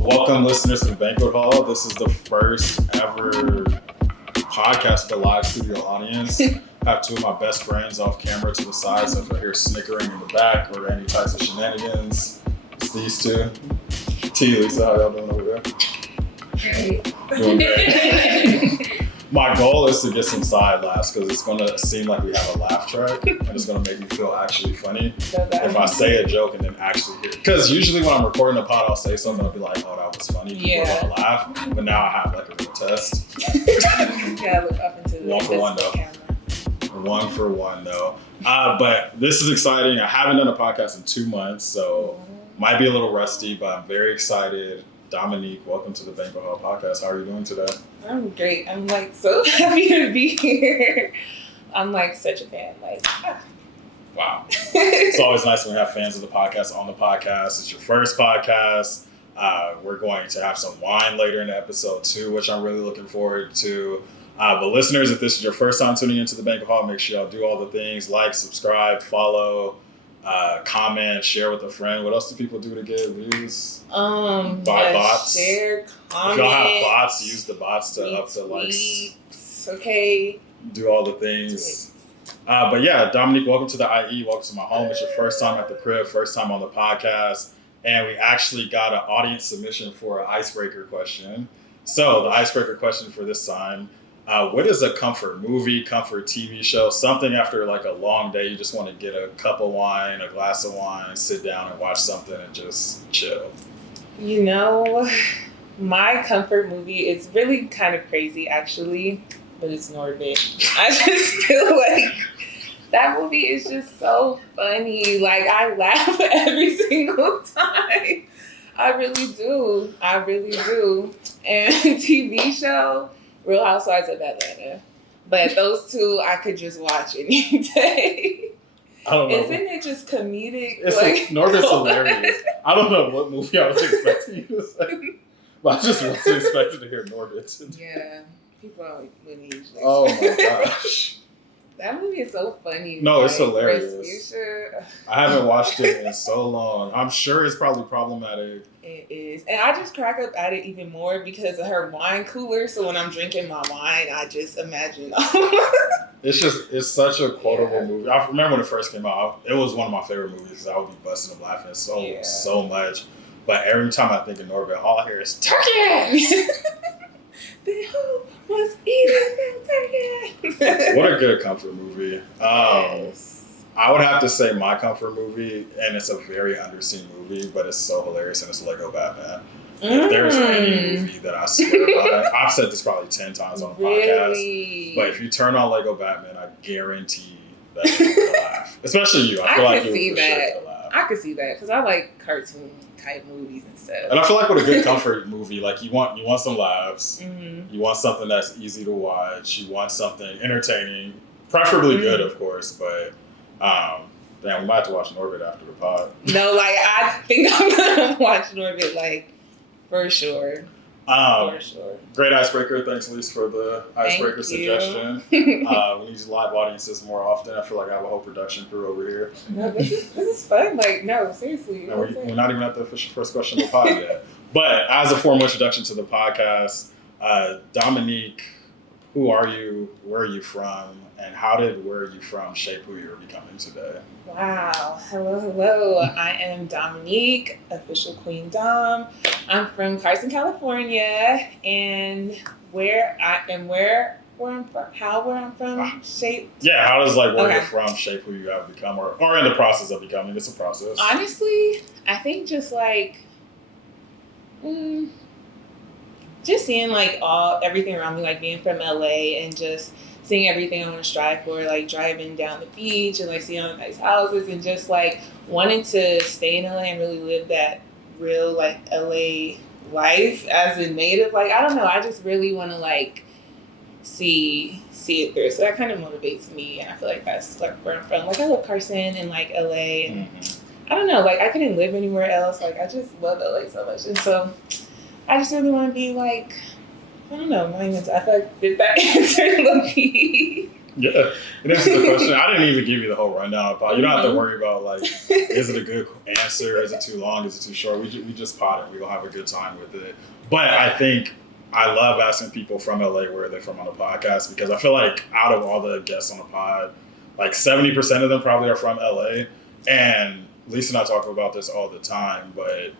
Welcome, listeners, to Banquet Hall. This is the first ever podcast for live studio audience. I have two of my best friends off camera to the side, so if I hear snickering in the back or any types of shenanigans, it's these two. T, Lisa, how y'all doing over there? Great. Doing great. My goal is to get some side laughs because it's going to seem like we have a laugh track and it's going to make me feel actually funny if I say a joke and then actually hear it. Because usually when I'm recording a pod, I'll say something, I'll be like, oh, that was funny. People are going to laugh. But now I have like a little test. You gotta look up into the One for one, though. camera. One for one, though. But this is exciting. I haven't done a podcast in 2 months, so might be a little rusty, but I'm very excited. Dominique, welcome to the Banquet Hall podcast. How are you doing today? I'm great. I'm like so happy to be here. I'm like such a fan. Wow. It's always nice when we have fans of the podcast on the podcast. It's your first podcast. We're going to have some wine later in the episode too, which I'm really looking forward to. But listeners, if this is your first time tuning into the Banquet Hall, make sure y'all do all the things: like, subscribe, follow, comment, share with a friend. What else do people do to get views? Buy bots. Share, comment. If y'all have bots, use the bots to up the likes. Okay. Do all the things. But yeah, Dominique, welcome to the IE. Welcome to my home. It's your first time at the crib, first time on the podcast. And we actually got an audience submission for an icebreaker question. So the icebreaker question for this time, what is a comfort movie, comfort TV show, something after like a long day, you just want to get a cup of wine, a glass of wine, sit down and watch something and just chill? You know, my comfort movie is really kind of crazy actually, but it's Norbit. I just feel like that movie is just so funny. Like, I laugh every single time. I really do. And TV show, Real Housewives of Atlanta. But those two I could just watch any day. I don't know. Isn't it just comedic? Norbit's hilarious. I don't know what movie I was expecting you to say, but I just wasn't expecting to hear Norbit. Yeah, people wouldn't usually. Oh my gosh. That movie is so funny. No, it's hilarious. You I haven't watched it in so long. I'm sure it's probably problematic. It is. And I just crack up at it even more because of her wine cooler. So when I'm drinking my wine, I just imagine. It's such a quotable movie. I remember when it first came out, it was one of my favorite movies because I would be busting up laughing so much. But every time I think of Norbit, all I hear is turkey! The who was eating the turkey? What a good comfort movie. Yes. I would have to say my comfort movie, and it's a very underseen movie, but it's so hilarious, and it's Lego Batman. If there's any movie that I swear by, I've said this probably 10 times on the podcast, but if you turn on Lego Batman, I guarantee that you're going to laugh. Especially you. I feel like you would for sure laugh. I could see that, because I like cartoon type movies and stuff. And I feel like with a good comfort movie, like you want some laughs, Mm-hmm. you want something that's easy to watch, you want something entertaining, preferably good, of course, but damn, we might have to watch Norbit after the pod. No, like, I think I'm going to watch Norbit, like, for sure. For sure. Great icebreaker. Thanks, Lise, for the icebreaker suggestion. We need live audiences more often. I feel like I have a whole production crew over here. No, this is fun. Like, no, seriously. No, we're not even at the official first question of the pod yet. But as a formal introduction to the podcast, Dominique, who are you? Where are you from? And how did where are you from shape who you're becoming today? Wow. Hello. I am Dominique, official Queen Dom. I'm from Carson, California. And where I'm from shape. Yeah, how does where you're from shape who you have become or in the process of becoming? It's a process. Honestly, I think just just seeing everything around me, being from LA and just seeing everything I want to strive for, driving down the beach and seeing all the nice houses and just wanting to stay in LA and really live that real LA life as a native. I don't know, I just really want to see it through. So that kind of motivates me, and I feel like that's where I'm from. I love Carson and LA, and I don't know, I couldn't live anywhere else. I just love LA so much, and so I just really want to be I don't know, I feel like did that answer low-key? Yeah, and answer the question. I didn't even give you the whole rundown. You don't have to worry about like, is it a good answer? Is it too long? Is it too short? We just pot it. We gonna have a good time with it. But I think I love asking people from LA where they're from on the podcast because I feel like out of all the guests on the pod, like 70% of them probably are from LA. And Lisa and I talk about this all the time, but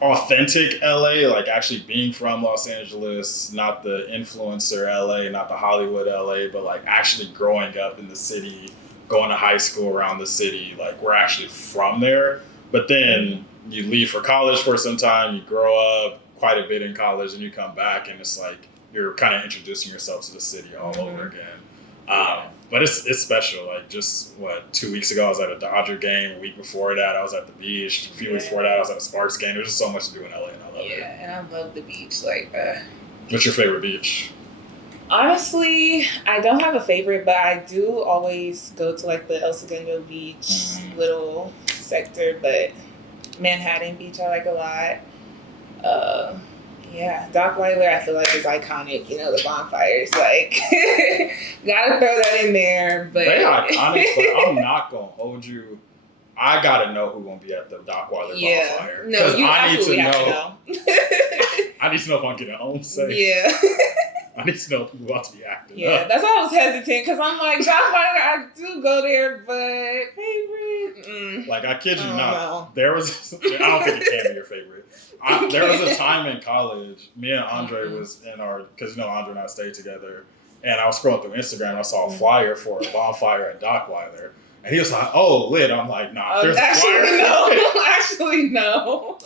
authentic LA, like actually being from Los Angeles, not the influencer LA, not the Hollywood LA, but like actually growing up in the city, going to high school around the city, like we're actually from there. But then you leave for college for some time, you grow up quite a bit in college, and you come back, and it's like you're kind of introducing yourself to the city all over again. But it's special. Like just 2 weeks ago, I was at a Dodger game. A week before that, I was at the beach. A few weeks before that, I was at a Sparks game. There's just so much to do in LA, and I love it. Yeah, and I love the beach. Like, what's your favorite beach? Honestly, I don't have a favorite, but I do always go to like the El Segundo Beach little sector. But Manhattan Beach, I like a lot. Yeah, Dockweiler I feel like is iconic. You know, the bonfires, like, gotta throw that in there. But they are iconic, but I'm not gonna hold you. I gotta know who's gonna be at the Dockweiler bonfire. No, you I need absolutely to have know. to know. I need to know if I'm getting home safe. Yeah. I need to know if people about to be acting Yeah, up. that's why I was hesitant because I'm like, Dockweiler, I do go there, but favorite? Like, I kid you I don't not. know. There was, I don't think it can be your favorite. There was a time in college, me and Andre was in our, because you know Andre and I stayed together, and I was scrolling through Instagram and I saw a flyer for a bonfire at Dockweiler. And he was like, "Oh, lit." I'm like, "Nah, there's a flyer." Actually, no.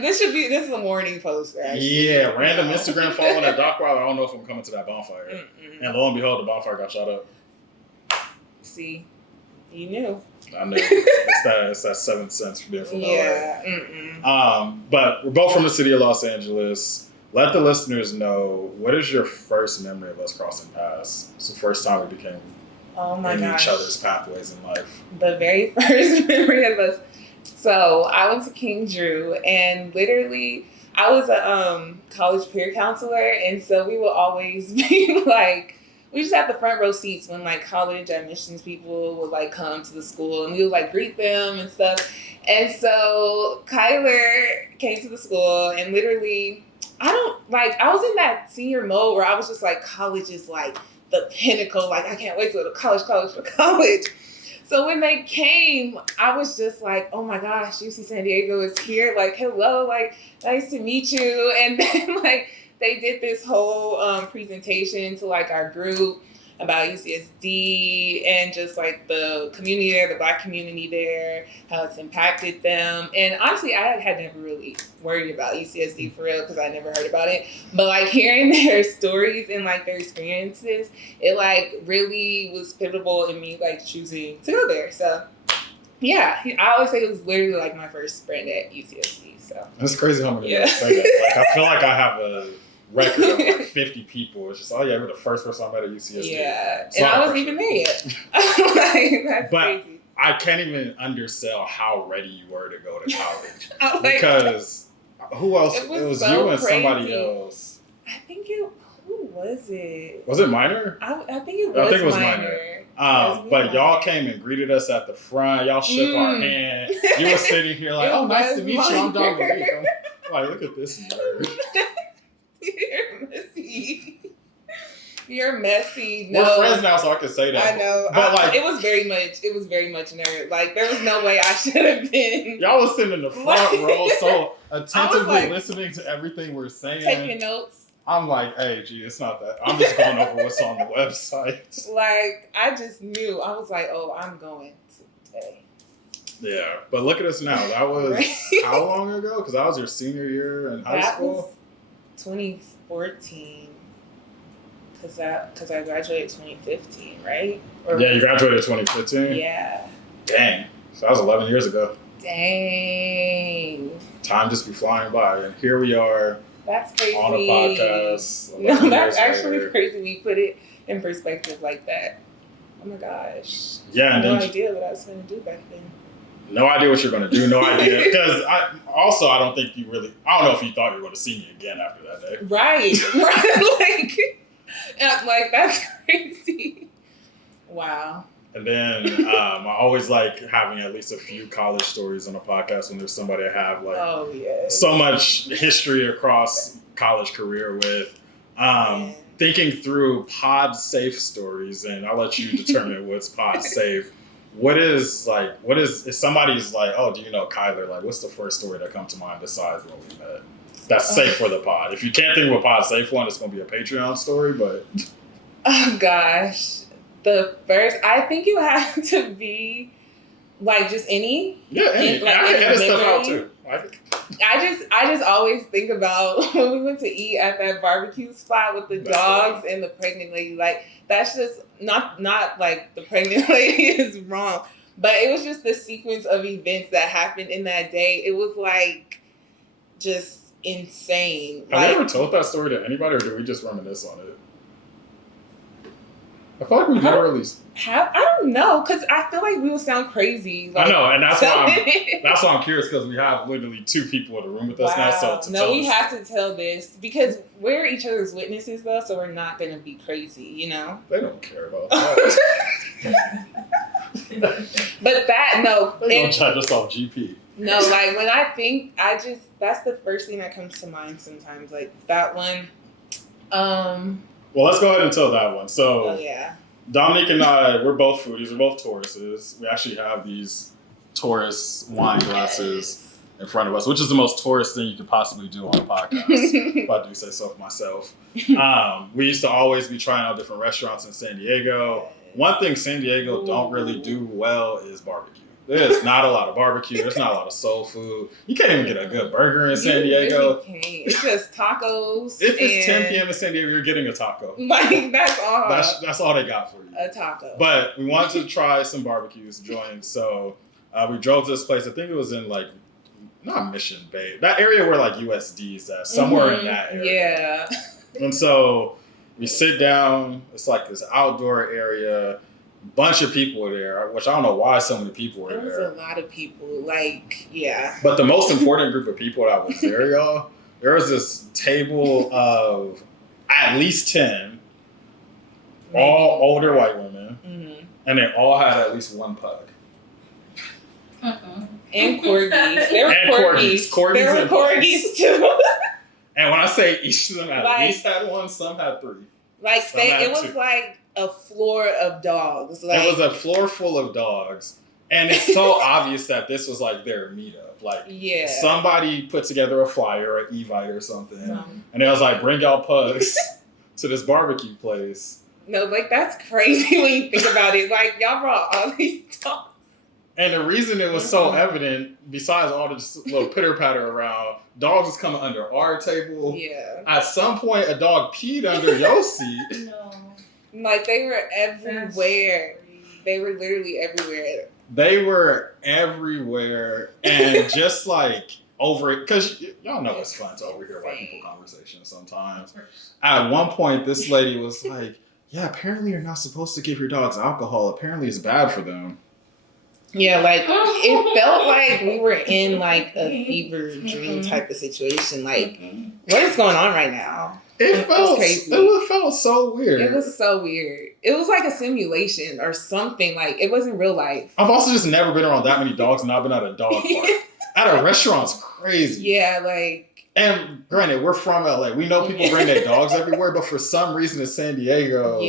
This is a morning post. Actually. Yeah, random Instagram following at Dockweiler. I don't know if I'm coming to that bonfire. And lo and behold, the bonfire got shot up. See, you knew. I knew. It's that 7 cents for being from LA. Yeah. But we're both from the city of Los Angeles. Let the listeners know, what is your first memory of us crossing paths? It's the first time we became in each other's pathways in life. The very first memory of us. So I went to King Drew, and literally I was a college peer counselor, and so we would always be like, we just had the front row seats when like college admissions people would like come to the school, and we would like greet them and stuff. And so Kyler came to the school, and literally I was in that senior mode where I was just like, college is like the pinnacle. Like, I can't wait to go to college. So when they came, I was just like, oh my gosh, UC San Diego is here. Like, hello, like, nice to meet you. And then like they did this whole presentation to like our group about UCSD and just like the community there, the Black community there, how it's impacted them. And honestly, I had never really worried about UCSD for real because I never heard about it. But like hearing their stories and like their experiences, it like really was pivotal in me like choosing to go there. So yeah, I always say it was literally like my first sprint at UCSD. So that's crazy how many people say that. Like, I feel like I have a record of like 50 people. It's just, oh yeah, we're the first person I met at UCSD. Yeah, so and I wasn't even there yet. Like, that's crazy. I can't even undersell how ready you were to go to college. Because who else? It was so you and crazy. Somebody else. I think who was it? Was it Minor? I think it was Minor. But y'all came and greeted us at the front. Y'all shook our hand. You were sitting here like, oh, nice to meet you. I'm Dominique. I'm like, look at this nerd. You're messy. You're messy. No. We're friends now, so I can say that. I know. But it was very much nerd. Like, there was no way I should have been. Y'all was sitting in the front row, so attentively listening to everything we're saying. Taking notes. I'm like, hey, gee, it's not that. I'm just going over what's on the website. Like, I just knew. I was like, oh, I'm going today. Yeah, but look at us now. That was how long ago? Because that was your senior year in high school? That was 2014. Because I graduated 2015, right? Yeah, you graduated 2015? Yeah. Dang. So that was 11 years ago. Dang. Time just be flying by. And here we are. That's crazy. On a podcast. No, that's actually crazy. We put it in perspective like that. Oh my gosh. Yeah. No idea what I was going to do back then. No idea what you're going to do. No idea. Because I don't think you really, I don't know if you thought you were going to see me again after that day. Right. Like, And I'm like, that's crazy. Wow. And then I always like having at least a few college stories on a podcast when there's somebody I have like so much history across college career with. Thinking through pod safe stories, and I'll let you determine what's pod safe. If somebody's like, oh, do you know Kyler? Like, what's the first story that comes to mind besides what we met? That's safe for the pod. If you can't think of a pod safe one, it's going to be a Patreon story, but. Oh, gosh. The first, I think you have to be like just any. Yeah, any. Like, I can edit stuff out too. I just always think about when we went to eat at that barbecue spot with the dogs and the pregnant lady. Like, that's just not like the pregnant lady is wrong, but it was just the sequence of events that happened in that day. It was like just insane. Have you ever told that story to anybody, or did we just reminisce on it? I feel like we never really. I don't know, because I feel like we will sound crazy. Like, I know, and that's why I'm curious, because we have literally 2 people in the room with us now. So we have to tell this because we're each other's witnesses, though, so we're not going to be crazy, you know? They don't care about that. But that, no. They don't judge us off GP. No, like when I think, that's the first thing that comes to mind sometimes. Like that one. Well, let's go ahead and tell that one. So, Dominique and I, we're both foodies. We're both Tauruses. We actually have these Taurus wine glasses in front of us, which is the most Taurus thing you could possibly do on a podcast, if I do say so for myself. We used to always be trying out different restaurants in San Diego. One thing San Diego don't really do well is barbecue. There's not a lot of barbecue. There's not a lot of soul food. You can't even get a good burger in San Diego. Really can't. It's just tacos. If it's 10 p.m. in San Diego, you're getting a taco. Like, that's all. That's all they got for you. A taco. But we wanted to try some barbecues joints. So we drove to this place. I think it was in like, not Mission Bay. That area where like USD's at. Somewhere in that area. Yeah. And so we sit down. It's like this outdoor area. Bunch of people were there, which I don't know why so many people were there. There was a lot of people, like, yeah. But the most important group of people that was there, y'all, there was this table of at least 10, all older white women, and they all had at least one pug. And corgis. There were corgis. There were corgis, too. And when I say each of them at least had one, some had 3. Like, it was 2. Like a floor of dogs. Like, it was a floor full of dogs. And it's so obvious that this was like their meetup. Like, somebody put together a flyer or an Evite or something. And it was like, bring y'all pugs to this barbecue place. No, like, that's crazy when you think about it. Like, y'all brought all these dogs. And the reason it was so evident, besides all this little pitter-patter around, dogs was coming under our table. Yeah. At some point, a dog peed under your seat. No. Like, they were everywhere. They were literally everywhere. They were everywhere. And just like over it, because y'all know it's fun to overhear white people conversations sometimes. At one point, this lady was like, yeah, apparently you're not supposed to give your dogs alcohol. Apparently it's bad for them. Yeah, like, it felt like we were in, like, a fever dream type of situation. Like, what is going on right now? It felt crazy. It felt so weird. It was so weird. It was like a simulation or something. Like, it wasn't real life. I've also just never been around that many dogs, and I've been at a dog park. At a restaurant's crazy. Yeah, like... And granted, we're from LA. We know people bring their dogs everywhere, but for some reason in San Diego,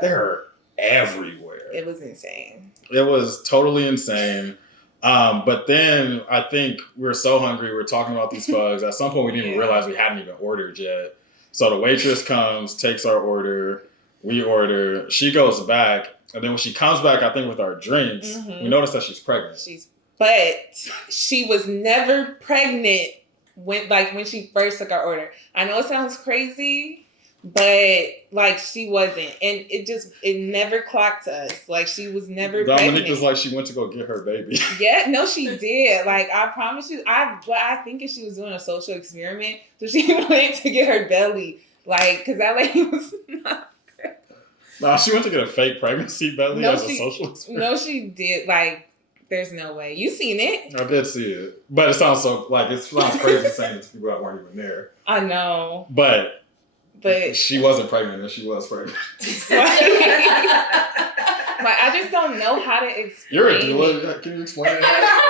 they're everywhere. It was insane. It was totally insane. But then I think we were so hungry. We were talking about these pugs. At some point, we didn't even realize we hadn't even ordered yet. So the waitress comes, takes our order. We order. She goes back. And then when she comes back, I think with our drinks, we notice that she's pregnant. But she was never pregnant when she first took our order. I know it sounds crazy, but like she wasn't. And it never clocked to us. Like she was never pregnant. Dominique was like she went to go get her baby. Yeah, no, she did. Like I promise you, what I think is she was doing a social experiment. So she went to get her belly. Like, because that lady was not good. Nah, she went to get a fake pregnancy belly as a social experiment. No, she did. Like, there's no way. You seen it? I did see it. But it sounds crazy saying it to people that weren't even there. I know. But But she wasn't pregnant, and she was pregnant. Like, I just don't know how to explain. You're a doula. Can you explain that?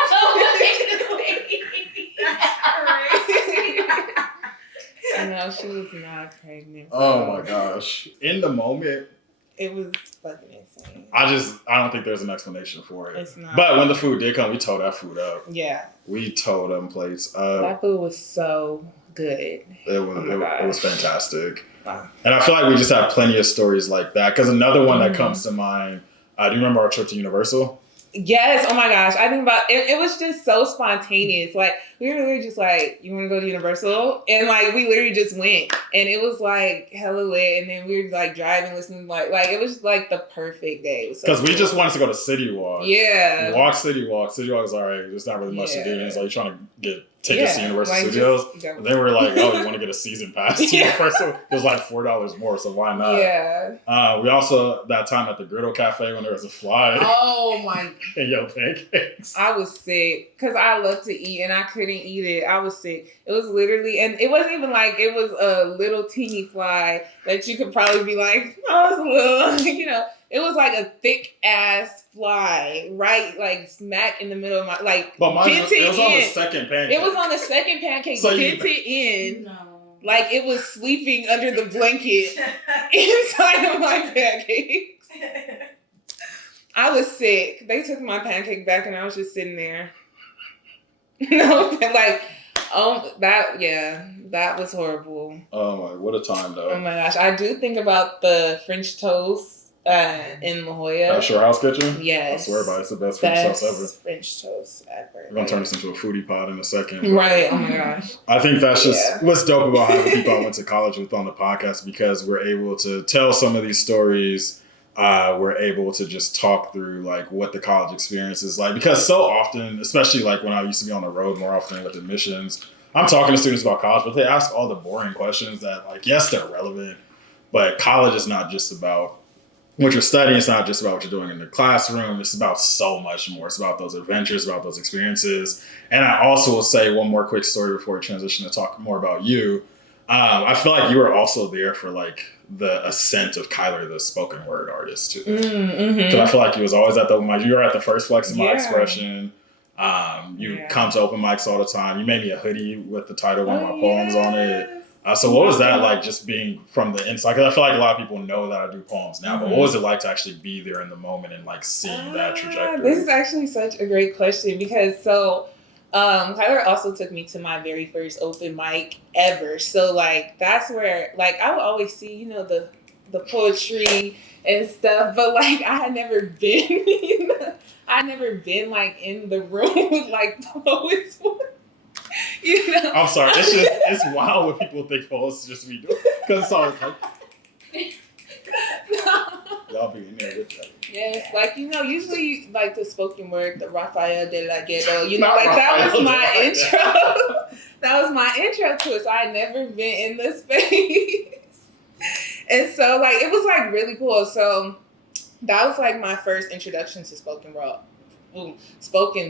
No, she was not pregnant. Oh my gosh! In the moment, it was fucking insane. I don't think there's an explanation for it. It's not. But when the food did come, we towed that food up. Yeah. We towed them plates up. That food was so good. It was fantastic. Wow. And I feel like we just have plenty of stories like that. Because another one that comes to mind, do you remember our trip to Universal? Yes. Oh my gosh. I think about it. It was just so spontaneous. Like, we were literally just like, you want to go to Universal? And like, we literally just went. And it was like hella lit. And then we were like driving, listening, like it was like the perfect day. Because we just wanted to go to City Walk. Yeah. Walk City Walk. City Walk is all right. There's not really much to do. And it's like you're trying to get tickets to Universal Studios. And then we were like, oh, you want to get a season pass to Universal? It was like $4 more, so why not? Yeah. We also, that time at the Griddle Cafe when there was a fly. Oh my. And yo, pancakes. I was sick because I love to eat and I couldn't eat it. I was sick. It was literally, and it wasn't even like it was a little teeny fly that you could probably be like, oh, it's a little, it was like a thick ass fly, right? Like smack in the middle of my, like, but mine it was on the second pancake. It was on the second pancake, so dented in. No. Like it was sleeping under the blanket inside of my pancakes. I was sick. They took my pancake back and I was just sitting there. That was horrible. Oh my, what a time though. Oh my gosh. I do think about the French toast in La Jolla. Shore House Kitchen? Yes. I swear by it's the best French toast ever. French toast ever. We're going to turn this into a foodie pod in a second. Right. Oh my gosh. I think that's just what's dope about having people I went to college with on the podcast, because we're able to tell some of these stories. We're able to just talk through like what the college experience is like, because so often, especially like when I used to be on the road more often with admissions, I'm talking to students about college, but they ask all the boring questions that, like, yes, they're relevant, but college is not just about what you're studying. It's not just about what you're doing in the classroom. It's about so much more. It's about those adventures, about those experiences. And I also will say one more quick story before we transition to talk more about you. I feel like you were also there for like the ascent of Kyler, the spoken word artist too. Because I feel like he was always at the open mic. You were at the first Flex in My Expression. You come to open mics all the time. You made me a hoodie with the title of one of my poems on it. So what was that like, just being from the inside? Because I feel like a lot of people know that I do poems now, but what was it like to actually be there in the moment and like seeing that trajectory? This is actually such a great question, because Kyler also took me to my very first open mic ever. So like that's where like I would always see, the poetry and stuff, but like I had never been, I'd never been like in the room with like poets. I'm sorry. It's wild when people think poets just be doing, because it's always like y'all be in there with that. Yes, like usually like the spoken word, the Rafael de la Ghetto, that was my intro. That was my intro to it. So I'd never been in this space, and so like it was like really cool. So that was like my first introduction to spoken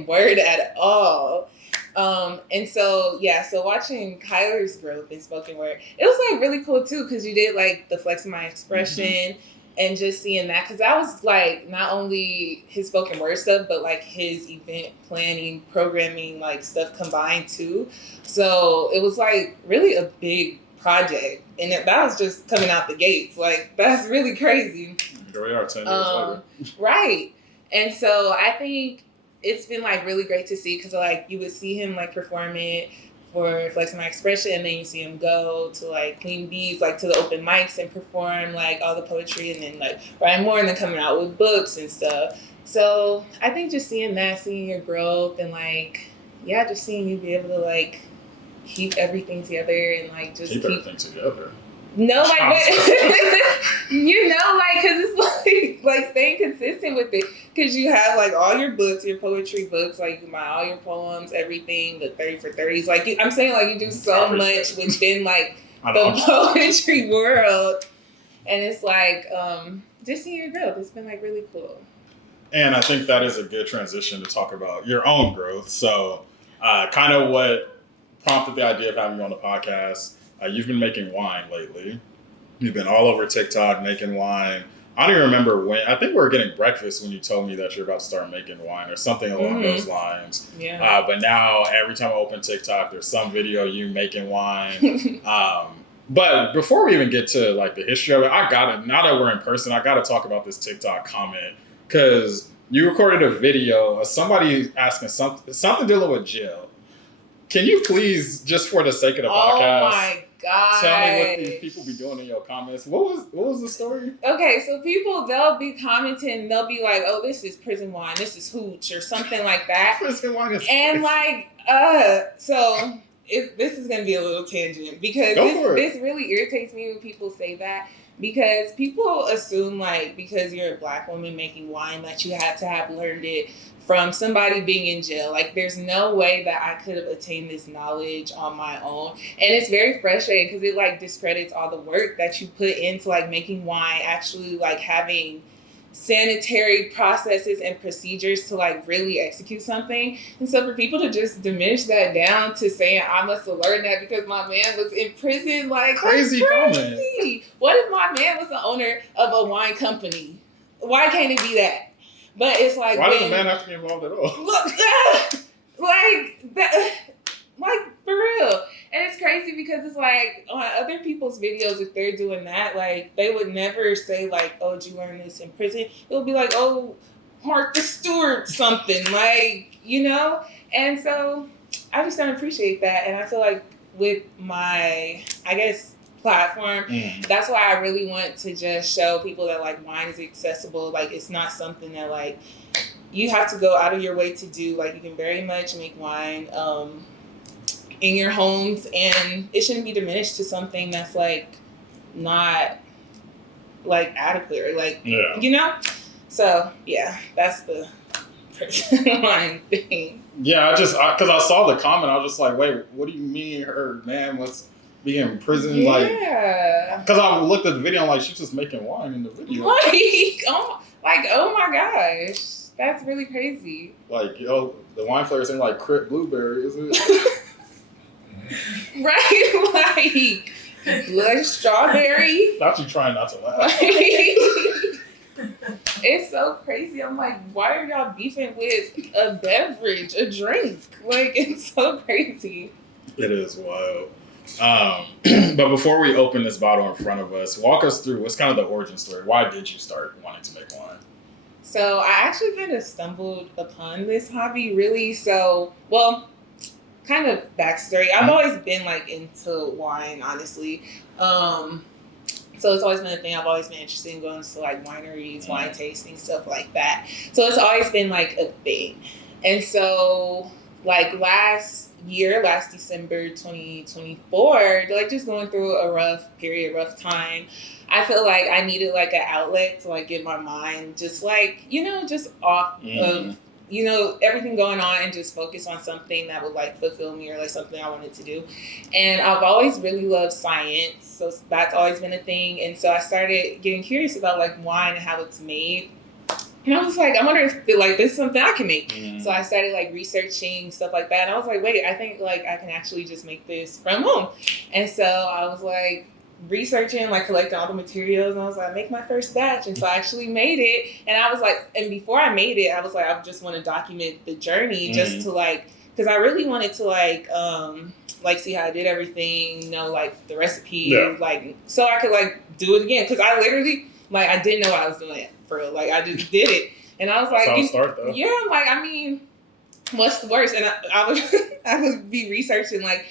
word at all. And so watching Kyler's growth in spoken word, it was like really cool too, because you did like the Flex in My Expression, and just seeing that, because that was like not only his spoken word stuff, but like his event planning, programming, like stuff combined too. So it was like really a big project, and that was just coming out the gates. Like that's really crazy. Here we are 10 years later. Right. And so I think it's been like really great to see, because like you would see him like perform it for Flex My Expression, and then you see him go to like Queen Bees, like to the open mics and perform like all the poetry, and then like write more, and then coming out with books and stuff. So I think just seeing your growth, and like just seeing you be able to like keep everything together, and like just keep everything together. No, like, but, like, because it's like staying consistent with it, because you have like all your books, your poetry books, like you buy all your poems, everything, the 30 for 30s. Like I'm saying, like you do so much within like the poetry world, and it's like just seeing your growth. It's been like really cool. And I think that is a good transition to talk about your own growth. So, kind of what prompted the idea of having you on the podcast. You've been making wine lately. You've been all over TikTok making wine. I don't even remember when. I think we were getting breakfast when you told me that you're about to start making wine or something along those lines. Yeah. But now every time I open TikTok, there's some video of you making wine. But before we even get to like the history of it, I gotta, now that we're in person, I gotta talk about this TikTok comment because you recorded a video of somebody asking something dealing with jail. Can you please, just for the sake of the podcast, oh my God, tell me what these people be doing in your comments? What was the story? Okay, so people, they'll be commenting, they'll be like, "Oh, this is prison wine, this is hooch," or something like that. Prison wine is and like, so this is gonna be a little tangent because this really irritates me when people say that. Because people assume like because you're a Black woman making wine that you had to have learned it from somebody being in jail. Like there's no way that I could have attained this knowledge on my own. And it's very frustrating because it like discredits all the work that you put into like making wine, actually like having sanitary processes and procedures to like really execute something. And so for people to just diminish that down to saying I must have learned that because my man was in prison, like crazy comment. What if my man was the owner of a wine company? Why can't it be that? But it's like, why does the man have to be involved at all? Look, like that, like for real. And it's crazy because it's like on other people's videos, if they're doing that, like they would never say like, "Oh, did you learn this in prison?" It would be like, "Oh, Martha Stewart something," like, you know. And so I just don't appreciate that. And I feel like with my, I guess, platform, that's why I really want to just show people that like wine is accessible. Like it's not something that like you have to go out of your way to do. Like you can very much make wine in your homes, and it shouldn't be diminished to something that's like not like adequate or like you know. So yeah, that's the wine thing. Yeah, because I saw the comment, I was just like, wait, what do you mean her man was being in prison? Yeah. Like, because I looked at the video, I'm like, she's just making wine in the video. Oh my gosh, that's really crazy. Like, yo, the wine flavors ain't like Crip Blueberry, is it? Right, like blood strawberry. Not you trying not to laugh. It's so crazy. I'm like, why are y'all beefing with a beverage, a drink? Like, it's so crazy. It is wild. But before we open this bottle in front of us, walk us through what's kind of the origin story. Why did you start wanting to make wine? So I actually kind of stumbled upon this hobby, really. So, well, kind of backstory. I've always been like into wine, honestly. So it's always been a thing. I've always been interested in going to like wineries, wine tasting, stuff like that. So it's always been like a thing. And so like last December 2024, like just going through a rough time, I feel like I needed like an outlet to like get my mind just like, you know, just off of, you know, everything going on and just focus on something that would like fulfill me or like something I wanted to do. And I've always really loved science, so that's always been a thing. And so I started getting curious about like wine and how it's made. And I was like, I wonder if like this is something I can make. So I started like researching stuff like that. And I was like, wait, I think like I can actually just make this from home. And so I was like researching, like collecting all the materials, and I was like, make my first batch. And so I actually made it. And I was like, and before I made it, I was like, I just want to document the journey just to like, because I really wanted to like see how I did everything, you know, like the recipe, like so I could like do it again. Because I literally like I didn't know what I was doing for real. Like I just did it, and I was like, yeah, like I mean, what's the worst? And I would be researching like,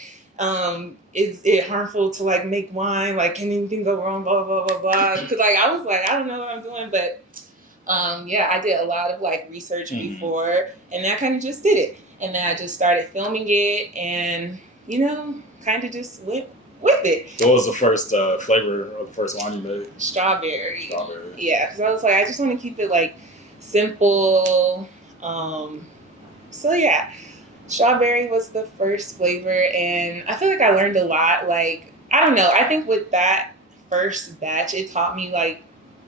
is it harmful to like make wine? Like, can anything go wrong? Blah blah blah blah. Because like I was like, I don't know what I'm doing, but yeah, I did a lot of like research before, and then I kind of just did it, and then I just started filming it, and you know, kind of just went with it. What was the first flavor of the first wine you made? Strawberry. Yeah, because I was like, I just want to keep it like simple. So yeah, strawberry was the first flavor, and I feel like I learned a lot. Like, I don't know, I think with that first batch, it taught me like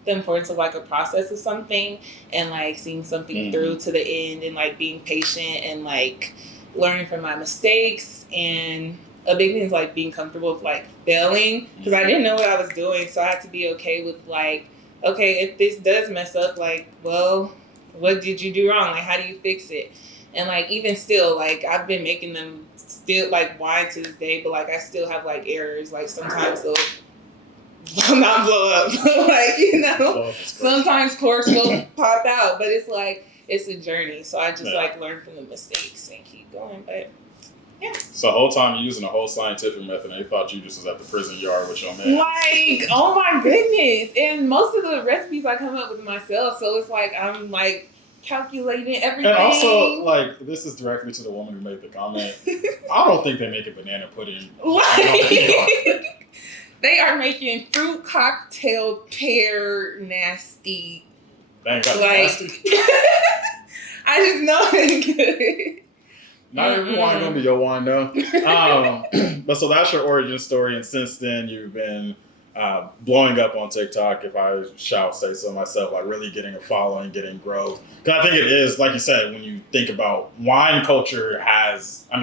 the importance of like a process of something and like seeing something through to the end and like being patient and like learning from my mistakes and a big thing is like being comfortable with like failing, because I didn't know what I was doing, so I had to be okay with like, okay, if this does mess up, like, well, what did you do wrong? Like, how do you fix it? And like, even still, like, I've been making them still like wine to this day, but like I still have like errors. Like sometimes they'll not blow up. Like, you know, sometimes corks will pop out, but it's like, it's a journey. So I just like learn from the mistakes and keep going. But yeah. So the whole time you're using the whole scientific method, and they thought you just was at the prison yard with your man. Like, oh my goodness. And most of the recipes I come up with myself. So it's like, I'm like calculating everything. And also, like, this is directly to the woman who made the comment. I don't think they make a banana pudding. They are making fruit cocktail pear nasty. Like, nasty. I just know it's good. Not every wine gonna be your wine though. But so that's your origin story, and since then you've been blowing up on TikTok, if I shall say so myself, like really getting a following, getting growth. Because I think it is, like you said, when you think about wine culture has a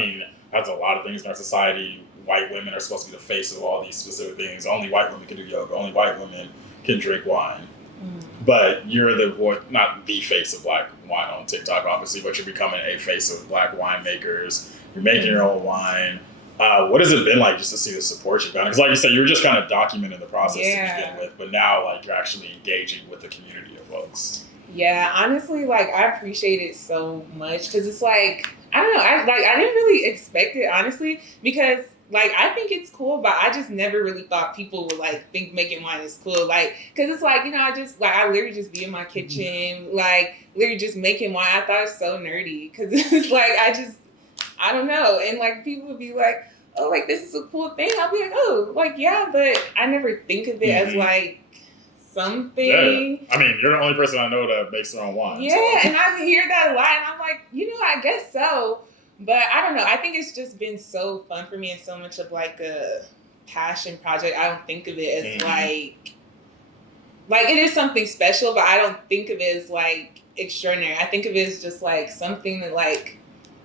lot of things in our society. White women are supposed to be the face of all these specific things. Only white women can do yoga. Only white women can drink wine. But you're the voice, not the face of black wine on TikTok, obviously, but you're becoming a face of black winemakers. You're making your own wine. What has it been like just to see the support you've gotten? Because like you said, you were just kind of documenting the process to begin with, but now like you're actually engaging with the community of folks. Yeah, honestly, like I appreciate it so much because it's like, I don't know, I didn't really expect it, honestly, because like, I think it's cool, but I just never really thought people would, like, think making wine is cool. Like, because it's like, you know, I literally just be in my kitchen, like, literally just making wine. I thought it was so nerdy. Because it's like, I don't know. And, like, people would be like, oh, like, this is a cool thing. I'll be like, oh, like, yeah, but I never think of it as, like, something. Yeah. I mean, you're the only person I know that makes their own wine. Yeah, so. And I hear that a lot, and I'm like, you know, I guess so. But I don't know. I think it's just been so fun for me and so much of like a passion project. I don't think of it as like it is something special, but I don't think of it as like extraordinary. I think of it as just like something that like,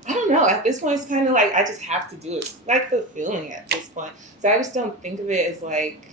I don't know. At this point, it's kind of like I just have to do it. It's like the feeling at this point. So I just don't think of it as like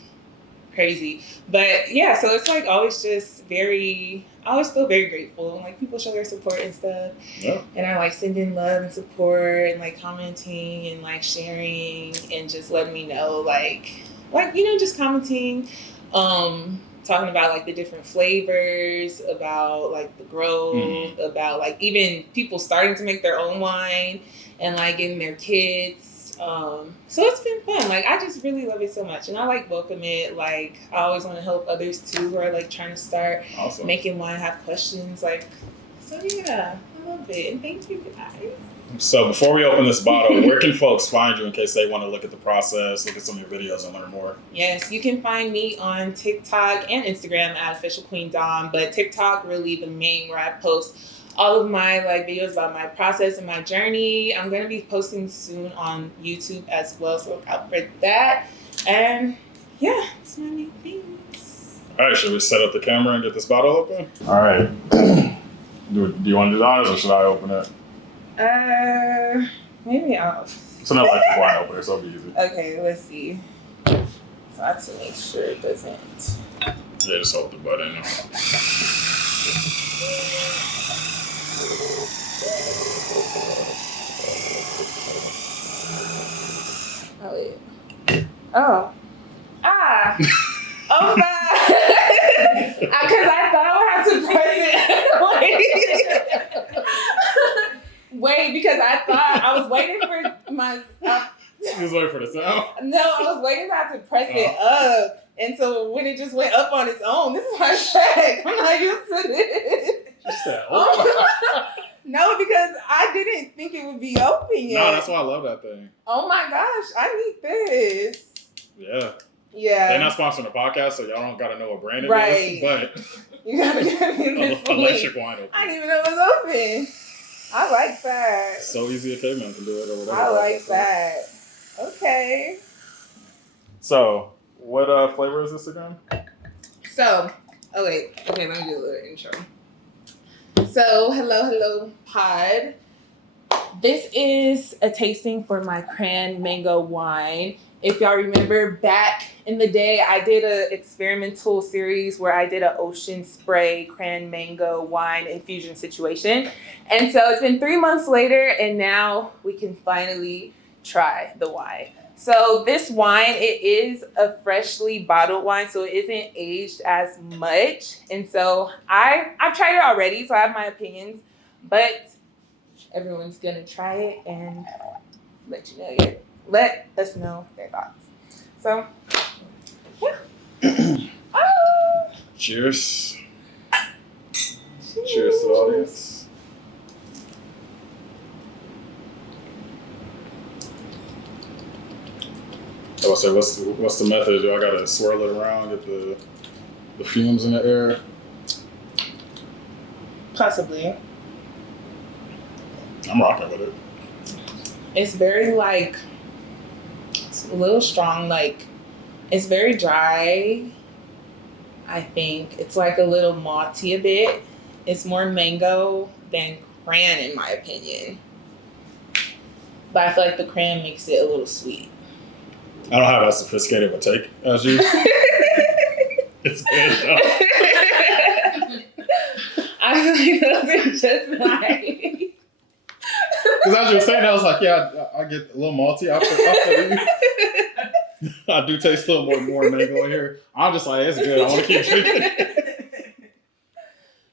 crazy. But yeah, so it's like always just I always feel very grateful, and like people show their support and stuff. Yeah. And I like sending love and support and like commenting and like sharing and just letting me know like you know, just commenting, talking about like the different flavors, about like the growth, about like even people starting to make their own wine and like getting their kids. So it's been fun. Like, I just really love it so much. And I like welcome it. Like, I always want to help others too who are like trying to start making wine, have questions. Like, so yeah, I love it. And thank you guys. So before we open this bottle, where can folks find you in case they want to look at the process, look at some of your videos and learn more? Yes, you can find me on TikTok and Instagram at Official Queen Dom, but TikTok really the main where I post all of my like videos about my process and my journey. I'm going to be posting soon on YouTube as well, so look out for that. And yeah, that's my main things. All right, should we set up the camera and get this bottle open? All right. Do you want to do the honors or should I open it? Maybe I'll. It's not like a wine opener, so it'll be easy. Okay, let's see. So I have to make sure it doesn't. Yeah, just hold the button. Oh, wait. Oh. Ah! Oh, God! Because I thought I would have to press it. Wait, because I thought I was waiting for my... You was waiting for the sound? No, I was waiting to have to press it up. And so when it just went up on its own, this is my track. I'm not used to this. You said, oh. No, because I didn't think it would be open yet. No, that's why I love that thing. Oh my gosh, I need this. Yeah. Yeah. They're not sponsoring the podcast, so y'all don't got to know what brand it is. But you got to get me this electric wine opener. I didn't even know it was open. I like that. So easy a caveman can do it or whatever. I like that. Okay. So, what flavor is this again? So, okay, let me do a little intro. So, hello, pod. This is a tasting for my cran-mango wine. If y'all remember back in the day, I did an experimental series where I did an ocean spray cran-mango wine infusion situation. And so it's been 3 months later, and now we can finally try the wine. So this wine, it is a freshly bottled wine, so it isn't aged as much. And so I've tried it already, so I have my opinions, but everyone's gonna try it and let us know their thoughts. So, yeah. Cheers. Cheers to the audience. I was say, what's the method? Do I gotta swirl it around, get the fumes in the air? Possibly. I'm rocking with it. It's very it's a little strong, it's very dry. I think it's like a little malty a bit. It's more mango than cran in my opinion. But I feel like the cran makes it a little sweet. I don't have as sophisticated of a take as you. It's good though. I feel like those are just like. Because as you were saying, I was like, yeah, I get a little malty. I do taste a little more mango in here. I'm just like, it's good. I want to keep drinking.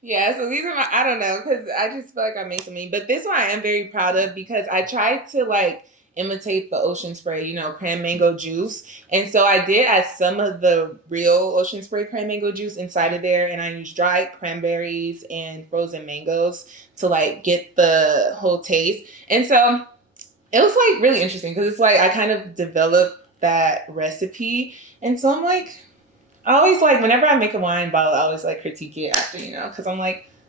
Yeah, so these are I don't know, because I just feel like I made something. But this one I am very proud of because I tried to imitate the ocean spray, cran-mango juice. And so I did add some of the real ocean spray cran-mango juice inside of there. And I used dried cranberries and frozen mangoes to get the whole taste. And so it was really interesting because it's I kind of developed that recipe. And so I'm I always whenever I make a wine bottle, I always critique it after, because I'm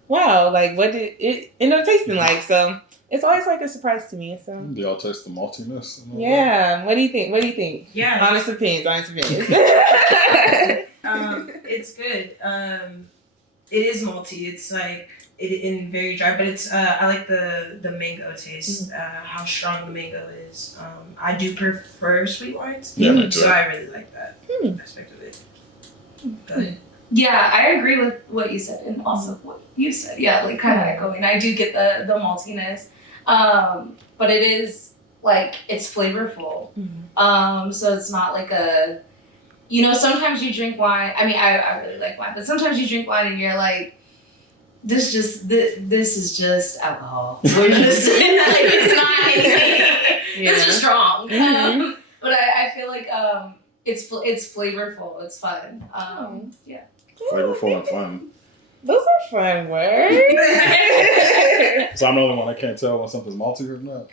wow, what did it end up tasting like? So it's always a surprise to me. So do y'all taste the maltiness? Yeah. What do you think? Yeah. Honest opinions. It's good. It is malty. It's and very dry, but it's I like the mango taste. How strong the mango is. I do prefer sweet wines. Yeah, me too. So I really like that aspect of it. Go ahead. Yeah, I agree with what you said and also what you said. Yeah, kind of echoing. I do get the maltiness, but it is it's flavorful. So it's not a, sometimes you drink wine. I mean, I really like wine, but sometimes you drink wine and you're this is just alcohol. We're just it's not anything. It's just strong. But I feel it's flavorful. It's fun. Yeah. Flavorful and fun. Those are fun words. So I'm the only one that can't tell when something's malty or not.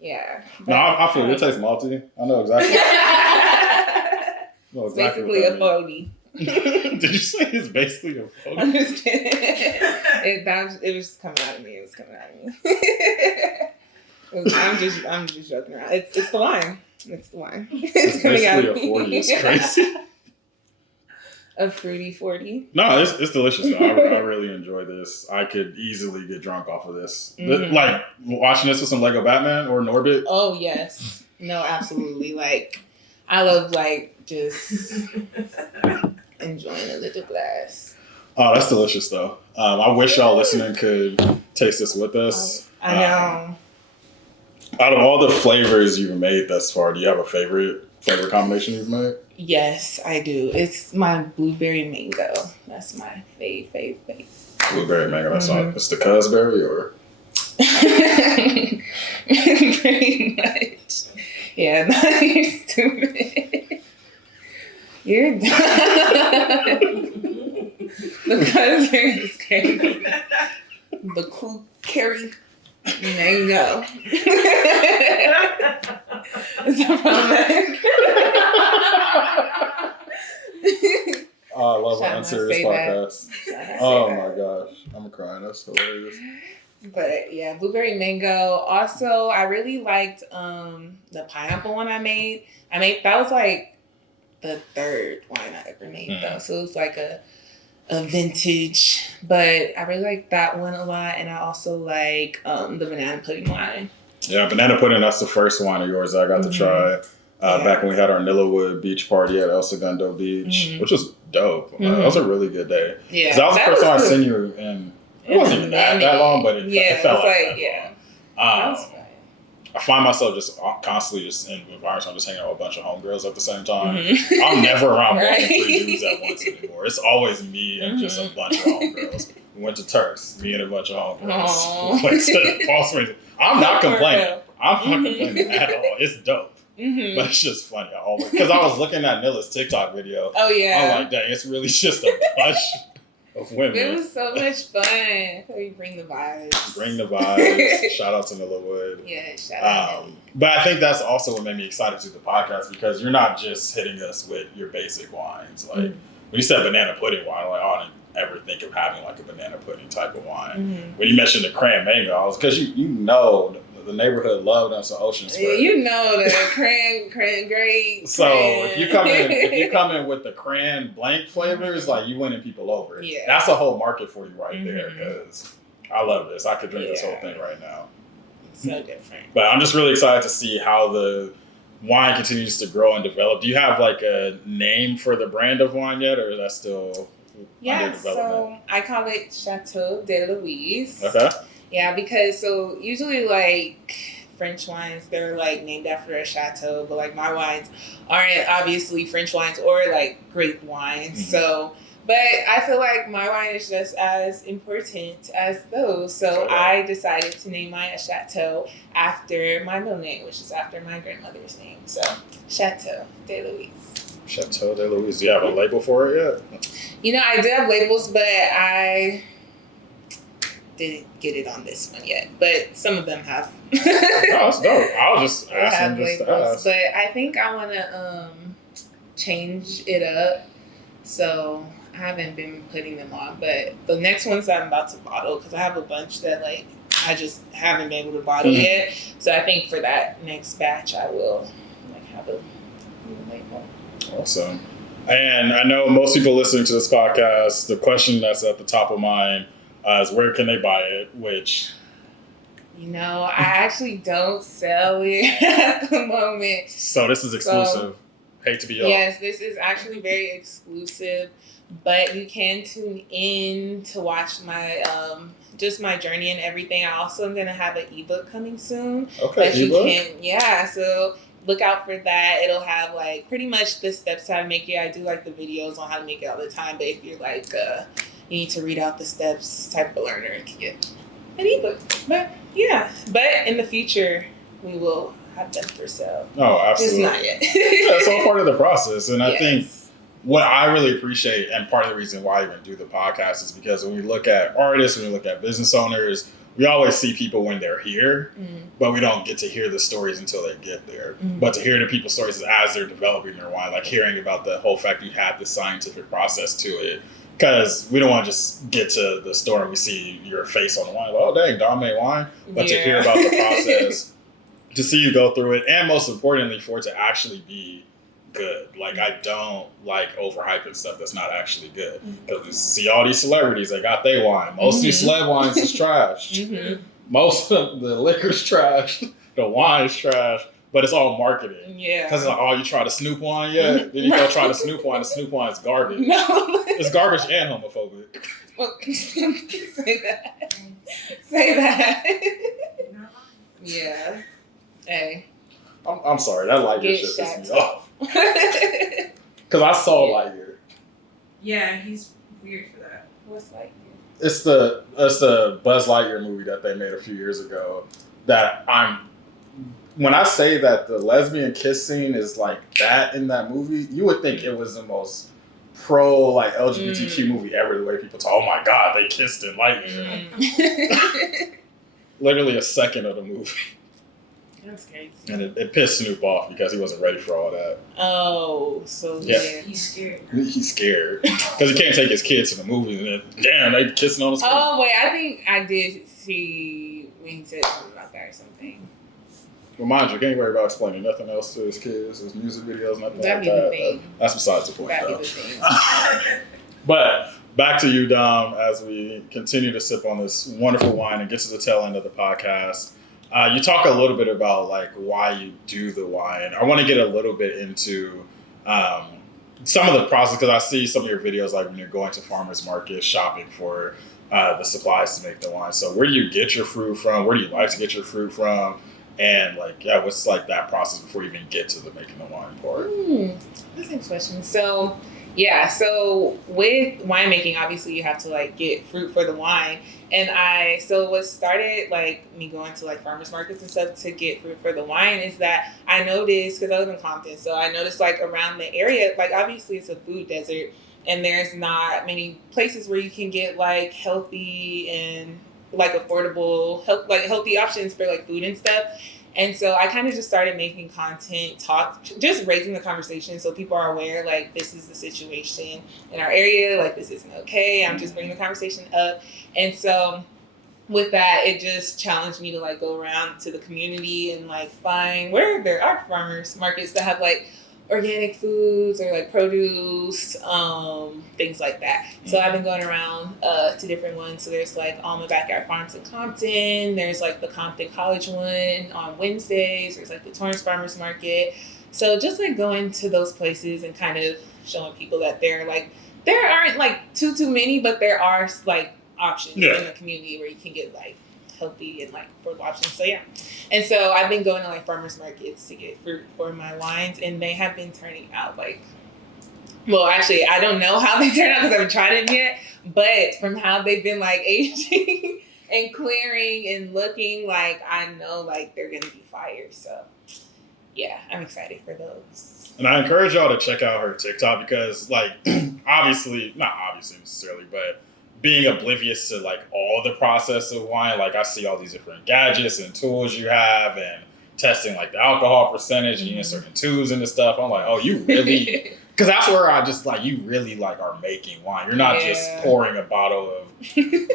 Yeah. No, I feel it tastes malty. I know exactly. It's basically a fogey. Did you say it's basically a fogey? I'm just kidding. It was coming out of me. I'm just joking around. It's the wine. It's the wine. It's coming out of me. Basically a 40 is crazy. A fruity 40. No, it's delicious though. I really enjoy this. I could easily get drunk off of this. Watching this with some Lego Batman or Norbit. Oh yes. No, absolutely. I love just enjoying a little glass. Oh, that's delicious though. I wish y'all listening could taste this with us. I know. Out of all the flavors you've made thus far, do you have a favorite flavor combination you've made? Yes, I do. It's my blueberry mango. That's my fave. Blueberry mango. That's not. It's the cuzberry or. Pretty much. Yeah, no, you're stupid. You're dumb. The cuzberry is crazy. The cool carry. Mango. Is that problematic? Oh, I love an unserious podcast. Oh my gosh. I'm crying. That's hilarious. But yeah, blueberry mango. Also, I really liked the pineapple one I made. That was the third wine I ever made though. So it was a vintage, but I really like that one a lot, and I also like the banana pudding wine. Yeah, banana pudding, that's the first wine of yours I got to try back when we had our Nillawood beach party at El Segundo Beach, which was dope. That was a really good day. Yeah. That was the first time I seen you in, it wasn't even that long, but it felt like that long. That was fun. I find myself just constantly just in environments. I'm just hanging out with a bunch of homegirls at the same time. I'm never around more than 3 dudes at once anymore. It's always me and just a bunch of homegirls. We went to Turks, me and a bunch of homegirls. Went to Palm Springs. I'm not complaining. I'm not complaining at all. It's dope. But it's just funny. Because I was looking at Nilla's TikTok video. Oh, yeah. I'm like, dang, it's really just a bunch of women. It was so much fun. We bring the vibes. Bring the vibes. Shout out to Nillawood. Yeah, shout out. But I think that's also what made me excited to do the podcast, because you're not just hitting us with your basic wines. Like when you said banana pudding wine, I'm like, oh, I didn't ever think of having like a banana pudding type of wine. When you mentioned the cran-mango, I was, because you know the neighborhood loved them some Ocean Spray. Yeah, you know the cran great. So if you come in with the cran blank flavors, like you winning people over. Yeah. That's a whole market for you right there, because I love this. I could drink this whole thing right now. It's so different. But I'm just really excited to see how the wine continues to grow and develop. Do you have like a name for the brand of wine yet, or is that still under development? So I call it Chateau de Louise. Okay. Yeah, because so usually like French wines, they're like named after a chateau, but like my wines aren't obviously French wines or like grape wines. So, but I feel like my wine is just as important as those. So I decided to name mine a chateau after my middle name, which is after my grandmother's name. So Chateau de Louise. Chateau de Louise. Do you have a label for it yet? You know, I do have labels, but I didn't get it on this one yet, but some of them have. Oh, that's dope. I'll just ask them just to ask. But I think I want to change it up, so I haven't been putting them on. But the next ones I'm about to bottle, because I have a bunch that like I just haven't been able to bottle yet. So I think for that next batch, I will like have a new label. Awesome. And I know most people listening to this podcast, the question that's at the top of mind is where can they buy it? Which, you know, I actually don't sell it at the moment. So this is exclusive. Hate to be off. Yes, this is actually very exclusive, but you can tune in to watch my just my journey and everything. I also am gonna have an ebook coming soon. Okay, ebook. So look out for that. It'll have like pretty much the steps how to make it. I do like the videos on how to make it all the time, but if you're like you need to read out the steps type of learner, you can get an ebook. But yeah, but in the future we will have them for sale. Oh, absolutely. Just not yet. Yeah, it's all part of the process. And I think what I really appreciate, and part of the reason why I even do the podcast, is because when we look at artists, when we look at business owners, we always see people when they're here, but we don't get to hear the stories until they get there. But to hear the people's stories as they're developing their wine, like hearing about the whole fact you had the scientific process to it. Because we don't want to just get to the store and we see your face on the wine. Like, oh, dang, Dom made wine. But to hear about the process, to see you go through it, and most importantly, for it to actually be good. Like, I don't like overhyping stuff that's not actually good. Because we see all these celebrities, they got their wine. Most of these celeb wines is trash. Most of the liquor's trash. The wine's trash. But it's all marketing. Yeah. Because it's like, oh, you try the Snoop wine yet? Then you go try the Snoop wine. The Snoop wine is garbage. No. It's garbage and homophobic. Well, say that. Say that. Yeah. Hey. I'm sorry. That Lightyear shit pissed me off. Because I saw Lightyear. Yeah, he's weird for that. What's Lightyear? It's the Buzz Lightyear movie that they made a few years ago. When I say that the lesbian kiss scene is like that in that movie, you would think it was the most pro like LGBTQ movie ever. The way people talk, oh my god, they kissed in Lightyear. Literally a second of the movie. That's crazy. And it pissed Snoop off because he wasn't ready for all that. Oh, so yeah. He's scared. He's scared because he can't take his kids to the movie. And then, damn, they kissing on the screen. Oh wait, I think I did see when he said something about that or something. Well, mind you, can't worry about explaining nothing else to his kids, his music videos, nothing That'd like that. The thing. That's besides the point. That'd be the thing. But back to you, Dom, as we continue to sip on this wonderful wine and get to the tail end of the podcast. You talk a little bit about like why you do the wine. I want to get a little bit into some of the process, because I see some of your videos like when you're going to farmers markets shopping for the supplies to make the wine. So where do you get your fruit from? Where do you like to get your fruit from? And like, yeah, what's like that process before you even get to the making the wine part? That's a good question. So with winemaking, obviously you have to like get fruit for the wine. And what started like me going to like farmers markets and stuff to get fruit for the wine is that I noticed, because I live in Compton, so I noticed like around the area, like obviously it's a food desert and there's not many places where you can get like healthy and like affordable, healthy options for like food and stuff. And so I kind of just started making content, just raising the conversation so people are aware, like, this is the situation in our area, like, this isn't okay. I'm just bringing the conversation up. And so with that, it just challenged me to, like, go around to the community and, like, find where there are farmers markets that have, like, organic foods or like produce, things like that. So I've been going around to different ones. So there's like Alma Backyard Farms in Compton. There's like the Compton College one on Wednesdays. There's like the Torrance Farmers Market. So just like going to those places and kind of showing people that there aren't like too many, but there are like options in the community where you can get like healthy and like affordable options. So yeah. And so I've been going to like farmers markets to get fruit for my wines, and they have been turning out like, well, actually I don't know how they turn out because I haven't tried it yet, but from how they've been like aging and clearing and looking, like I know like they're gonna be fire. So yeah, I'm excited for those. And I encourage y'all to check out her TikTok because like obviously, not obviously necessarily, but being oblivious to like all the process of wine, like I see all these different gadgets and tools you have and testing like the alcohol percentage and certain tubes and stuff. I'm like, oh, you really, because that's where I just like, you really like are making wine. You're not just pouring a bottle of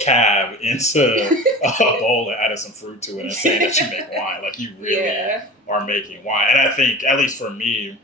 cab into a bowl and adding some fruit to it and saying that you make wine. Like you really are making wine. And I think, at least for me,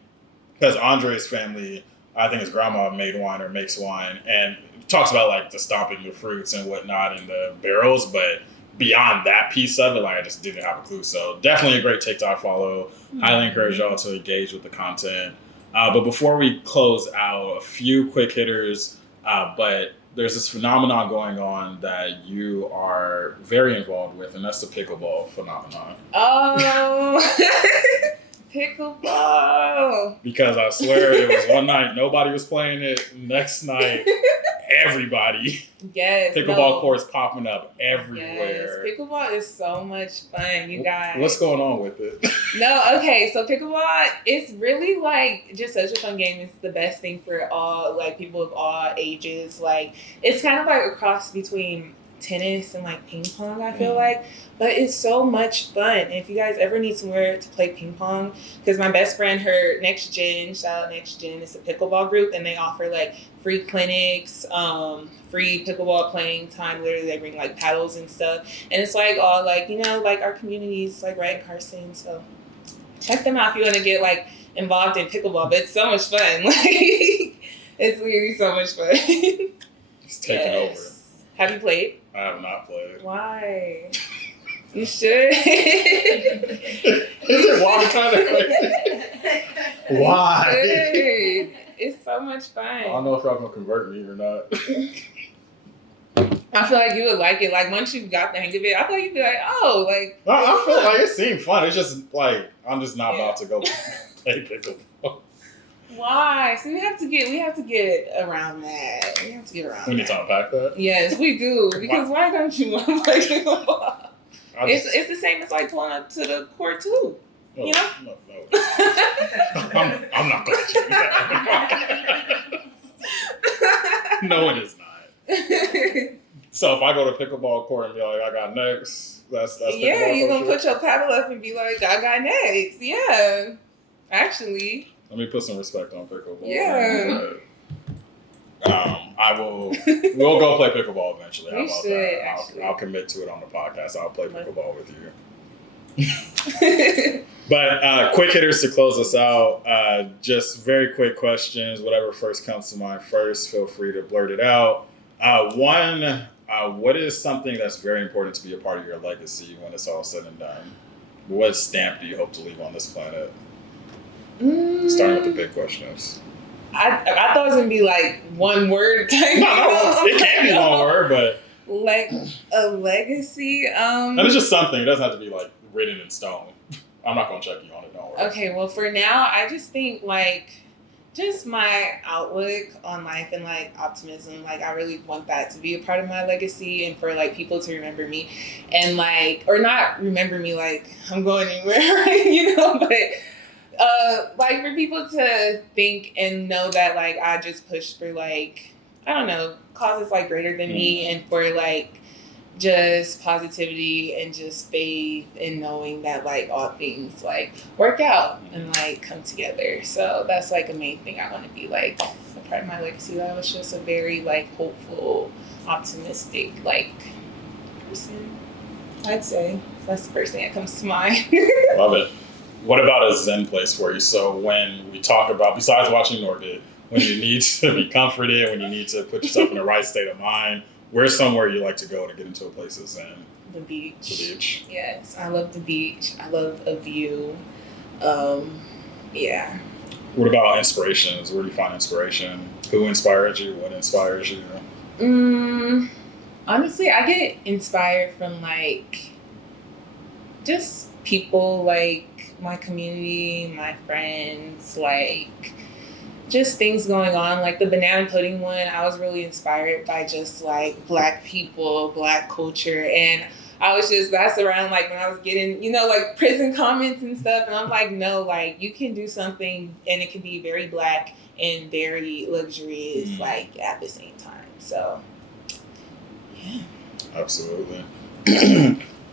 because Andre's family, I think his grandma made wine or makes wine, and talks about like the stomping the fruits and whatnot in the barrels, but beyond that piece of it, like I just didn't have a clue. So definitely a great TikTok follow. Highly encourage y'all to engage with the content. But before we close out, a few quick hitters. But there's this phenomenon going on that you are very involved with, and that's the pickleball phenomenon. Oh. Pickleball. Because I swear it was one night nobody was playing it. Next night, everybody. Yes. Pickleball courts popping up everywhere. Yes. Pickleball is so much fun, you guys. What's going on with it? Okay. So pickleball, it's really like just such a fun game. It's the best thing for all like people of all ages. Like it's kind of like a cross between tennis and like ping pong, I feel like, but it's so much fun. And if you guys ever need somewhere to play ping pong, because my best friend, her Next Gen, shout out Next Gen, is a pickleball group, and they offer like free clinics, free pickleball playing time. Literally they bring like paddles and stuff, and it's like all like, you know, like our communities like right in Carson. So check them out if you want to get like involved in pickleball. But it's so much fun. Like it's really so much fun. It's taking over. Have you played? I have not played. Why? You should. Is it why kind of crazy? Why? It's so much fun. I don't know if y'all gonna convert me or not. I feel like you would like it. Like once you got the hang of it, I feel like you'd be like, oh, like. I feel like it seemed fun. It's just like I'm just not about to go play pickleball. Why? So we have to get around that. We have to get around. We need to unpack that. Yes, we do. Because why don't you want to play pickleball? It's the same as like pulling up to the court too. No, you know? No. I'm not going to do that. No, it is not. So if I go to pickleball court and be like, I got next, that's yeah, you're gonna put your paddle up and be like, I got next. Yeah, actually. Let me put some respect on pickleball. Yeah. We'll go play pickleball eventually. How about that? I'll commit to it on the podcast. I'll play pickleball with you. But quick hitters to close us out. Just very quick questions. Whatever first comes to mind first, feel free to blurt it out. What is something that's very important to be a part of your legacy when it's all said and done? What stamp do you hope to leave on this planet? Starting with the big questions. I thought it was gonna be like one word type. No, it can be one word, but like a legacy. And it's just something. It doesn't have to be like written in stone. I'm not gonna check you on it. Don't worry. Okay, well, for now, I just think like just my outlook on life and like optimism. Like, I really want that to be a part of my legacy and for like people to remember me and like, or not remember me like I'm going anywhere, right? But like for people to think and know that like I just pushed for like, I don't know, causes like greater than me, and for like just positivity and just faith in knowing that like all things like work out and like come together. So that's like a main thing I want to be like a part of my legacy. That I was just a very like hopeful, optimistic like person. I'd say that's the first thing that comes to mind. Love it. What about a Zen place for you? So when we talk about, besides watching Norbit, when you need to be comforted, when you need to put yourself in the right state of mind, where's somewhere you like to go to get into a place of Zen? The beach. The beach. Yes, I love the beach. I love a view. Yeah. What about inspirations? Where do you find inspiration? Who inspires you? What inspires you? Honestly, I get inspired from like just people, like my community, my friends, like just things going on. Like the banana pudding one, I was really inspired by just like Black people, Black culture. And I was just, that's around like when I was getting, like prison comments and stuff. And I'm like, no, like you can do something and it can be very Black and very luxurious, like at the same time. So, yeah. Absolutely.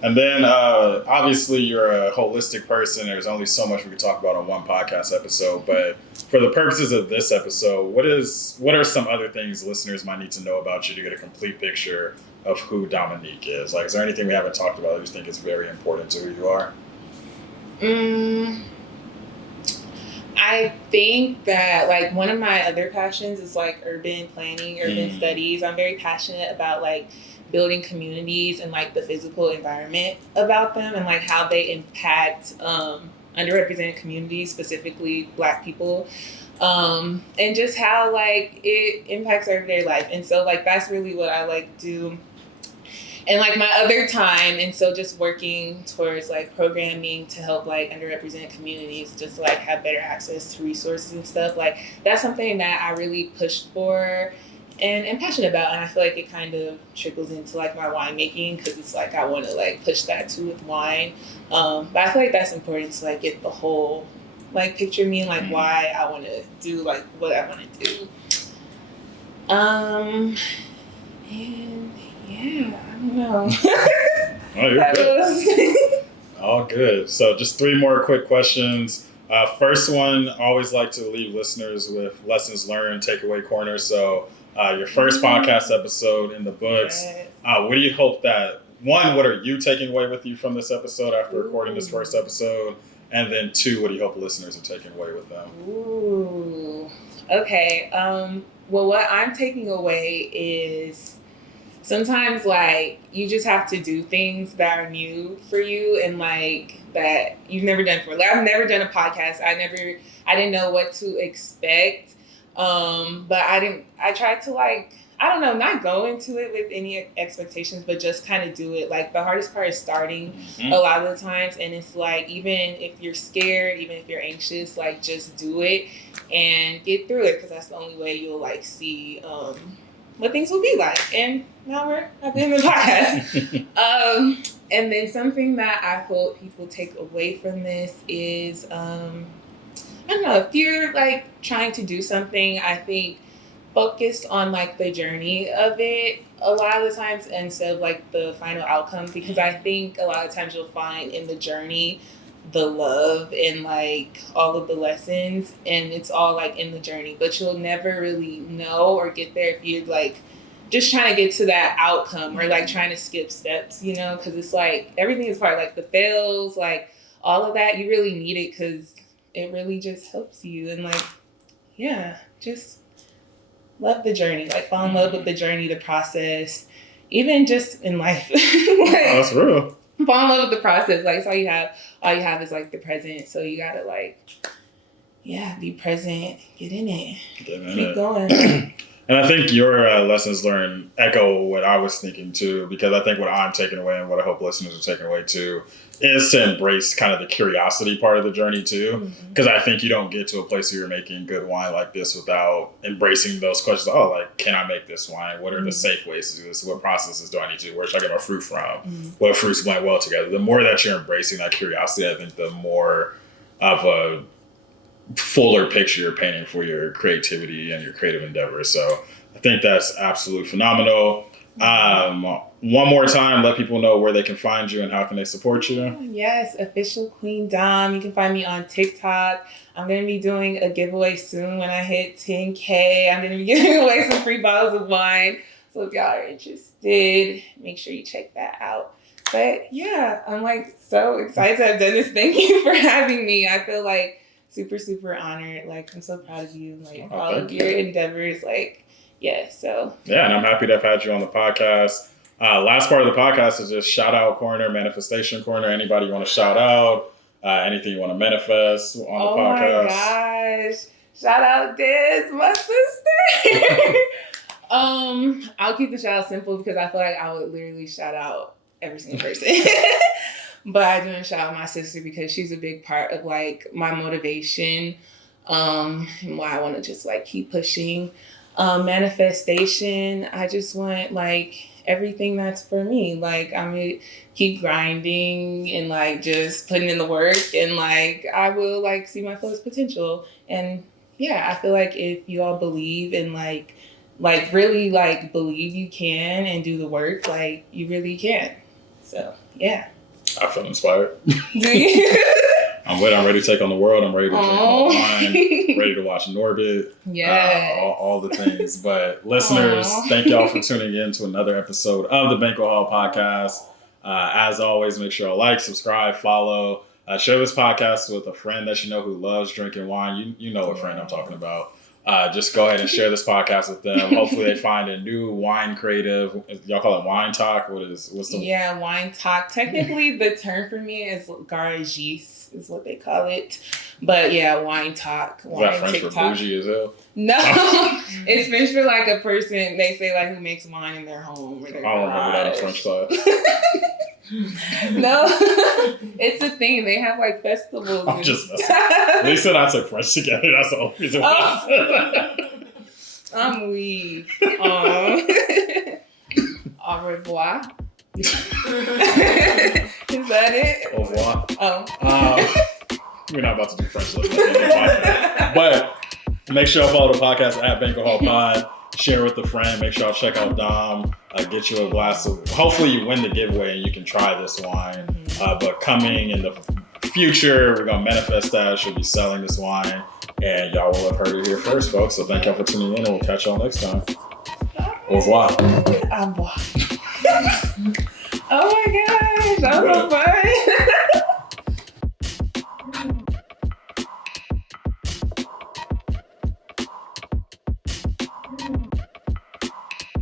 And then obviously you're a holistic person. There's only so much we could talk about on one podcast episode, but for the purposes of this episode, what are some other things listeners might need to know about you to get a complete picture of who Dominique is? Like, is there anything we haven't talked about that you think is very important to who you are? I think that like one of my other passions is like urban planning, urban studies. I'm very passionate about like building communities and like the physical environment about them and like how they impact underrepresented communities, specifically Black people, and just how like it impacts everyday life. And so like that's really what I like do. And like my other time, and so just working towards like programming to help like underrepresented communities just like have better access to resources and stuff, like that's something that I really pushed for and am passionate about. And I feel like it kind of trickles into like my winemaking, because it's like I want to like push that too with wine. But I feel like that's important to like get the whole like picture of me and like why I want to do like what I want to do. And yeah, I don't know. Oh, you're good. All good. So just 3 more quick questions. First one, I always like to leave listeners with lessons learned, takeaway corner. So your first podcast episode in the books. Yes. What do you hope that, one, what are you taking away with you from this episode after recording this first episode? And then 2, what do you hope listeners are taking away with them? Ooh. Okay. Well, what I'm taking away is sometimes like you just have to do things that are new for you and like that you've never done before. Like I've never done a podcast. I didn't know what to expect. But I tried to like, I don't know, not go into it with any expectations, but just kind of do it. Like the hardest part is starting a lot of the times. And it's like, even if you're scared, even if you're anxious, like just do it and get through it. 'Cause that's the only way you'll like see, what things will be like. And now we're at the end of the podcast. And then something that I hope people take away from this is, I don't know, if you're like trying to do something, I think focus on like the journey of it a lot of the times instead of like the final outcome, because I think a lot of times you'll find in the journey the love and like all of the lessons, and it's all like in the journey, but you'll never really know or get there if you're like just trying to get to that outcome or like trying to skip steps, because it's like everything is part, like the fails, like all of that, you really need it because it really just helps you. And like, yeah, just love the journey. Like, fall in love with the journey, the process, even just in life. Like, That's real. fall in love with the process. Like, it's all you have. All you have is like the present. So you gotta like, yeah, be present. Get in it. Keep going. And I think your lessons learned echo what I was thinking too, because I think what I'm taking away and what I hope listeners are taking away too is to embrace kind of the curiosity part of the journey too. Because I think you don't get to a place where you're making good wine like this without embracing those questions. Oh, like, can I make this wine? What are the safe ways to do this? What processes do I need to do? Where should I get my fruit from? What fruits blend well together? The more that you're embracing that curiosity, I think the more of a fuller picture you're painting for your creativity and your creative endeavors. So I think that's absolutely phenomenal. One more time, let people know where they can find you and how can they support you. Yes, official Queen Dom. You can find me on TikTok. I'm going to be doing a giveaway soon when I hit 10K. I'm going to be giving away some free bottles of wine. So if y'all are interested, make sure you check that out. But yeah, I'm like so excited to have done this. Thank you for having me. I feel like super, super honored. Like, I'm so proud of you. Like, all of your endeavors. Like, yeah, so. Yeah, and I'm happy to have had you on the podcast. Last part of the podcast is just shout out corner, manifestation corner. Anybody you want to shout out? Anything you want to manifest on the podcast? Oh my gosh. Shout out Des, my sister. I'll keep the shout out simple because I feel like I would literally shout out every single person. But I do want to shout out my sister because she's a big part of like my motivation and why I want to just like keep pushing. Manifestation, I just want like everything that's for me. Like I'm gonna keep grinding and like just putting in the work and like I will like see my fullest potential. And yeah, I feel like if you all believe in like really like believe you can and do the work, like you really can. So yeah. I feel inspired. Do you? I'm ready to take on the world. I'm ready to drink more wine. Ready to watch Norbit. Yeah. All the things. But listeners, thank y'all for tuning in to another episode of the Banquet Hall podcast. As always, make sure to like, subscribe, follow. Share this podcast with a friend that you know who loves drinking wine. You know what friend I'm talking about. Just go ahead and share this podcast with them. Hopefully they find a new wine creative. Y'all call it wine talk? What's the... Yeah, wine talk. Technically, the term for me is garagiste is what they call it. But yeah, wine talk. Is that French TikTok. for bougie as hell? No, it's French for like a person, they say like who makes wine in their home or their I don't remember that in French class. No, it's a thing. They have like festivals. I'm just messing. Lisa and I took French together. That's the only reason why. I'm weak. Au revoir. Is that it? Au revoir. Oh. We're not about to do French lessons. But make sure you follow the podcast at Banquet Hall Pod. Share with a friend. Make sure y'all check out Dom. Get you a glass of... Hopefully you win the giveaway and you can try this wine. But coming in the future, we're going to manifest that. She'll be selling this wine. And y'all will have heard it here first, folks. So thank y'all for tuning in and we'll catch y'all next time. Au revoir. Au revoir. Oh my gosh. That was so fun.